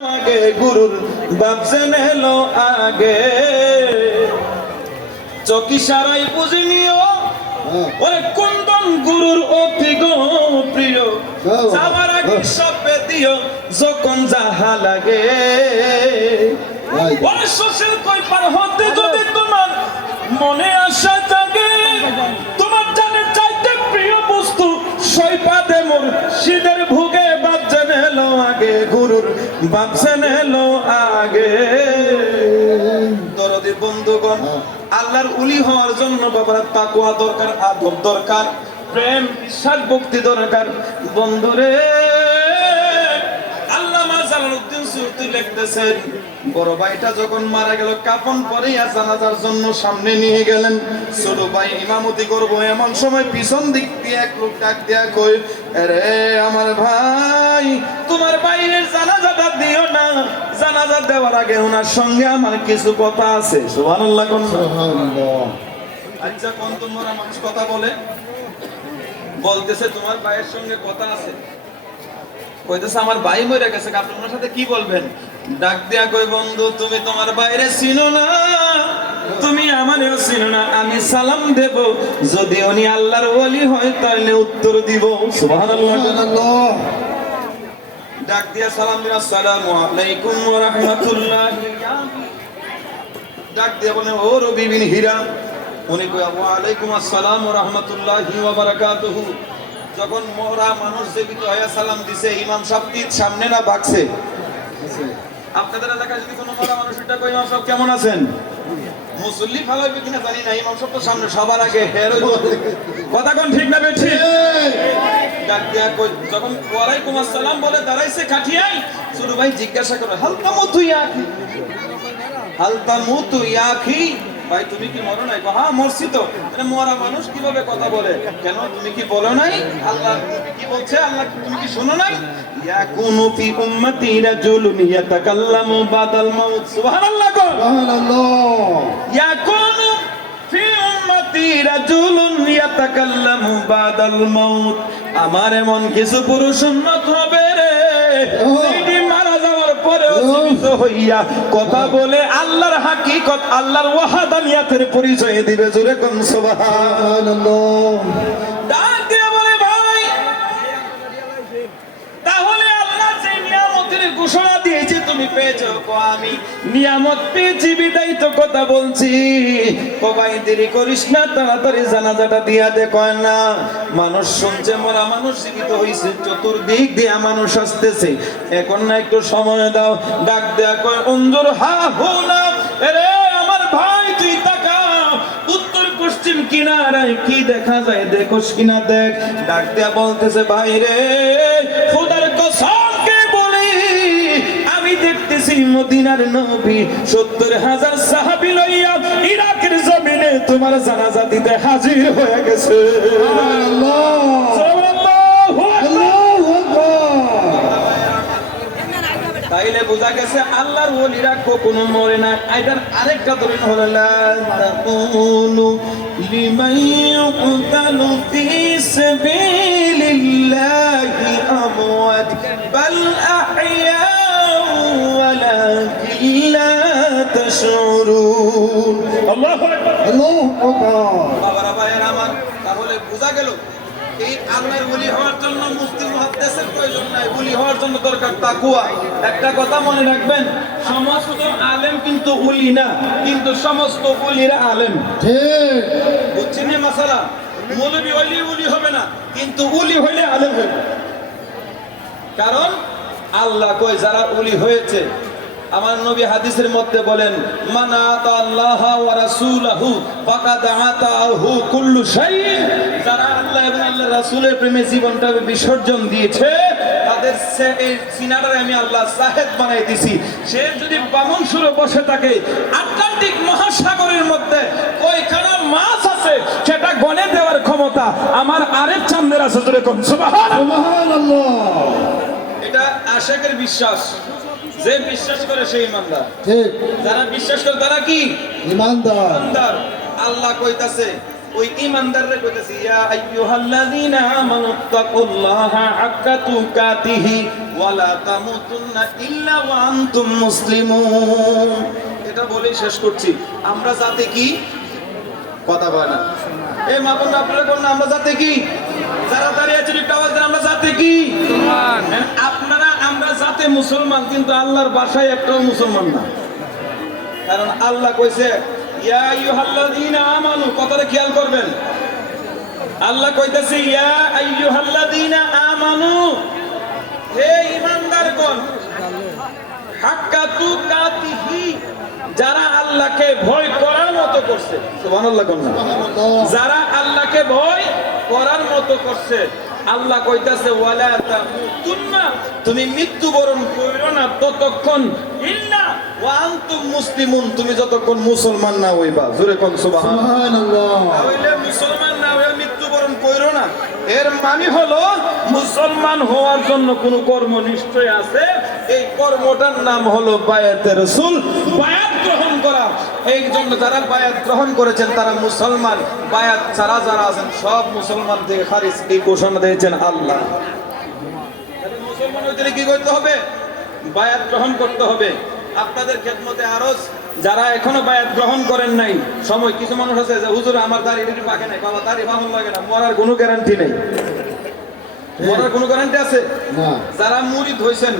আগে গুরুর বাপ জেনেলো আগে চকি সারাই বুঝে নিও ওরে কুন্দন গুরুর অতি গো প্রিয় যাওয়ার আগে সবে দিও যখন যাহা লাগে ওরে শ্বশুর কই পার হতে যদি তোমার মনে আশা থাকে তোমার জানে চাইতে প্রিয় বস্তু সইপাদে মুর্শিদের ভুগে বাপ জেনেলো আগে গুরুর বাপ জেনেলো আগে। দরদি বন্ধুগণ, আল্লাহর উলি হওয়ার জন্য বাবার তাকওয়া দরকার, আদব দরকার, প্রেম বিশ্বাস ভক্তি দরকার। বন্ধুরে আল্লামা জালালউদ্দিন সুয়ুতী লিখতেছেন, বড় ভাইটা যখন মারা গেল কাফন পরিয়া জানাজার জন্য সামনে নিয়ে গেলেন। ছোট ভাই ইমামতি করবো এমন সময় পিছন দিক দিয়ে এক লোক ডাক দিয়া কই, আরে আমার ভাই তোমার বাইরের জানাজাটা দিও না, জানাজা দেওয়ার আগে ওনার সঙ্গে আমার কিছু কথা আছে। সুবহানাল্লাহ কোন সুবহানাল্লাহ। আচ্ছা কোন তোমরা মানুষ কথা বলে বলতেছে তোমার ভাইয়ের সঙ্গে কথা আছে, কইতেছে আমার ভাই মরে গেছে, আপনি ওনার সাথে কি বলবেন? ডাক দিয়া কই, বন্ধু তুমি তোমার বাইরে চিনো না, তুমি আমারও চিনো না, আমি সালাম দেব, যদি উনি আল্লাহর ওলি হয় তাহলে উত্তর দিব। সুবহানাল্লাহ। ডাক দিয়া সালাম দিন, আসসালামু আলাইকুম ওয়া রাহমাতুল্লাহি। ডাক দিয়া বলেন, ও রবি বিন হীরা। উনি কই, ওয়া আলাইকুম আসসালাম ওয়া রাহমাতুল্লাহি ওয়া বারাকাতুহু। যখন মোরা মানুষ জীবিত হয়ে সালাম দিছে, ইমাম সাহেব সামনে না বাকছে? আপনাদের এলাকায় যদি কোনো মোরা মানুষ এটা কই, ইমাম সাহেব কেমন আছেন? মুসল্লি ভালো হবে কিনা জানি না, ইমাম সাহেব তো সামনে সবার আগে হের কথা কোন ঠিক না বেঠি? ডাক দিয়া কই, যখন ওয়ালাইকুম আসসালাম বলে দাঁড়াইছে খাটিয়াই, ছোট ভাই জিজ্ঞাসা করে, হালতা মুতু ইয়াকি, হালতা মুতু ইয়াকি, ভাই তুমি কি মরো নাই? হ্যাঁ মরছি তো। মরা মানুষ কিভাবে কথা বলে? কেন তুমি কি বলো নাই? আল্লাহ কি বলছে? আল্লাহ তুমি কি শোনো নাই? ইয়াকুনু ফি উম্মতি রাজুলুন ইয়াতাকাল্লামু বাদাল মাউত। সুবহানাল্লাহ। সুবহানাল্লাহ। ইয়াকুনু ফি উম্মতি রাজুলুন ইয়াতাকাল্লামু বাদাল মাউত। আমার এমন কিছু পুরুষ উম্মত হবে রে, যিনি মারা যাওয়ার পরেও জীবিত হইয়া কথা বলে আল্লাহর হাকিকত, আল্লাহর ওয়াহাদানিয়াতের পরিচয় দিবে। জোরে কোন সুবহানাল্লাহ। ডাক দিয়ে বলে, ভাই তাহলে আল্লাহ যে নিয়ামতের ঘোষণা দিয়েছে তুমি পেয়েছো? আমি নিয়ামত পেয়েছি বিদায় তো কথা বলছি। ভাই দেরি করিস না, তাড়াতাড়ি জানাজাটা দিয়া দে। কয় না, মানুষ শুনছে মরা মানুষ জীবিত হইছে, চতুর্দিক দিয়া মানুষ আসতেছে, এখন না একটু সময় দাও। ডাক দেয়া কয়, অঞ্জুর হা হো না, আরে আমার ভাই তুই তাকা, উত্তর পশ্চিম কিনারায় কি দেখা যায় দেখোস কিনা দেখ। ডাক দেয়া বলতেছে, ভাই রে খোদার কসম কে বলি, আমি দেখতেছি মদিনার নবী 70,000 সাহাবী লইয়া ইরাকের জমিনে তোমার জানাজা দিতে হাজির হয়ে গেছে। সুবহানাল্লাহ, সুবহানাল্লাহু আকবার। তাইলে বোঝা গেছে আল্লাহর ওলিরা কখনো মরে না। এটার আরেকটা দলিল হলো, লা তাকুনু লিমান ইউকতালু ফি সাবিলিল্লাহি আমওয়াত বাল আহইয়া ওয়ালাকিন লা তাশউরুন। আল্লাহু আকবার, আল্লাহু আকবার। বাবারা ভাইয়েরা আমার, তাহলে বোঝা গেল এই আল্লাহর ওলি হওয়ার জন্য মুফতি মুহাদ্দিসের প্রয়োজন নাই, ওলি হওয়ার জন্য দরকার তাকওয়া। একটা কথা মনে রাখবেন, সমস্ত আলেম কিন্তু ওলি না, কিন্তু সমস্ত ওলিরা আলেম। ঠিক বুঝছেন না মাসালা? মৌলবী ওলি ওলি হবে না, কিন্তু ওলি হইলে আলেম হবে। কারণ আল্লাহ কই, যারা ওলি হয়েছে, আমার নবী হাদিসের মধ্যে বলেন, মান আতা আল্লাহ ওয়া রাসূলাহু ফাকাদ আতাহু কুল্লু শাই। যারা আল্লাহ এবং আল্লাহর রাসূলের প্রেমে জীবনটা বিসর্জন দিয়েছে, তাদের এই সিনাটারে আমি আল্লাহ শাহেদ বানাই দিছি। সে যদি বামন সুরে বসে থাকে, আটলান্টিক মহাসাগরের মধ্যে কয়খানা মাছ আছে সেটা গণে দেওয়ার ক্ষমতা আমার আরেক চাঁদের আছে। যেরকম সুবহানাল্লাহ। এটা আশিকের বিশ্বাস, যে বিশ্বাস করে সেই ইমানদার। ঠিক, যারা বিশ্বাস করে তারা কি ইমানদার। আল্লাহ কইতাছে, ওই ইমানদাররে কইতাছে, ইয়া আইয়ুহাল্লাযীনা আমানুত্তাকুল্লাহা হাক্কা তুকাতিহি ওয়ালা তামুতুন্না ইল্লা ওয়া আনতুম মুসলিমুন। এটা বলেই শেষ করছি। আমরা জাতি কি? কথা বলে না। এই মা বোন আপনারা কোন আমরা জাতি কি? যারা দাঁড়িয়ে আছেন একটু আওয়াজ দেন, আমরা জাতি কি? আপনারা আমরা জাতি মুসলমান, কিন্তু আল্লাহর ভাষায় একটাও মুসলমান না। কারণ আল্লাহ কইছে ইয়া আইয়ুহাল্লাযীনা আমানু, কথাটা খেয়াল করবেন। আল্লাহ কইতেছে ইয়া আইয়ুহাল্লাযীনা আমানু, হে ঈমানদারগণ, হাক্কা তুকাতিহি, যারা আল্লাহকে ভয় করার মতো করছে। সুবহানাল্লাহ কোন না? যারা আল্লাহকে ভয় করার মতো করছে, আল্লাহ কইতাছে ওয়ালা তামুতুন্না, তুমি মৃত্যুবরণ করিও না ততক্ষণ ইল্লা ওয়া আনতুম মুসলিমুন, তুমি যতক্ষণ মুসলমান না হইবা। জোরে কোন সুবহানাল্লাহ। তাহলে মুসলমান না হয়ে মৃত্যুবরণ কইরো না, এর মানে হলো মুসলমান হওয়ার জন্য কোন কর্ম নিশ্চয় আছে। এই কর্মটার নাম হলো বায়াতে রাসূল, বায়াত গ্রহণ করা। এই জন্য যারা বায়াত গ্রহণ করেছেন তারা মুসলমান, বায়াত ছাড়া যারা আছেন সব মুসলমান থেকে খারিজ। এই ঘোষণা দিয়েছেন আল্লাহ। মুসলমান হইতে কি করতে হবে? বায়াত গ্রহণ করতে হবে। আপনাদের খেদমতে আরজ যারা এখনো বায়াত গ্রহণ করেন নাই, সময় কিছু মানুষ আছে যে হুজুর আমার দাড়ি একটু পাকে নাই, বাবা দাড়ি বাহন লাগে না, মরার কোনো গ্যারান্টি নেই। মরার কোনো গ্যারান্টি আছে না। যারা মুরিদ হইছেন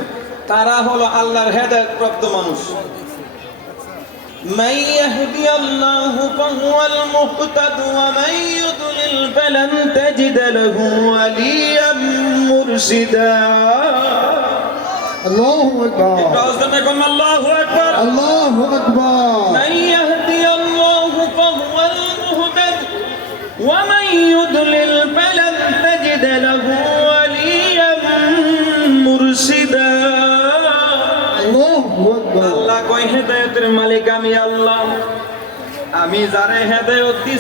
তারা হলো আল্লাহর হেদায়েত প্রাপ্ত মানুষ। মান ইয়াহদিয়াল্লাহু ফাহুয়াল মুহতাদ ওয়া মান ইউদ্লিল ফালান তাজিদ লাহু ওয়ালিয়াম মুরশিদা। আল্লাহু আকবার। আল্লাহু আকবার। আল্লাহু আকবার। মান ইয়াহদিয়াল্লাহু ফাহুয়াল মুহতাদ ওয়া মান ইউদ্লিল ফালান তাজিদ লাহু ওয়ালিয়াম মুরশিদা। আল্লাহ কয় হেদায়েতের মালিক আমি আল্লাহ, আমি যারে হেদায়েত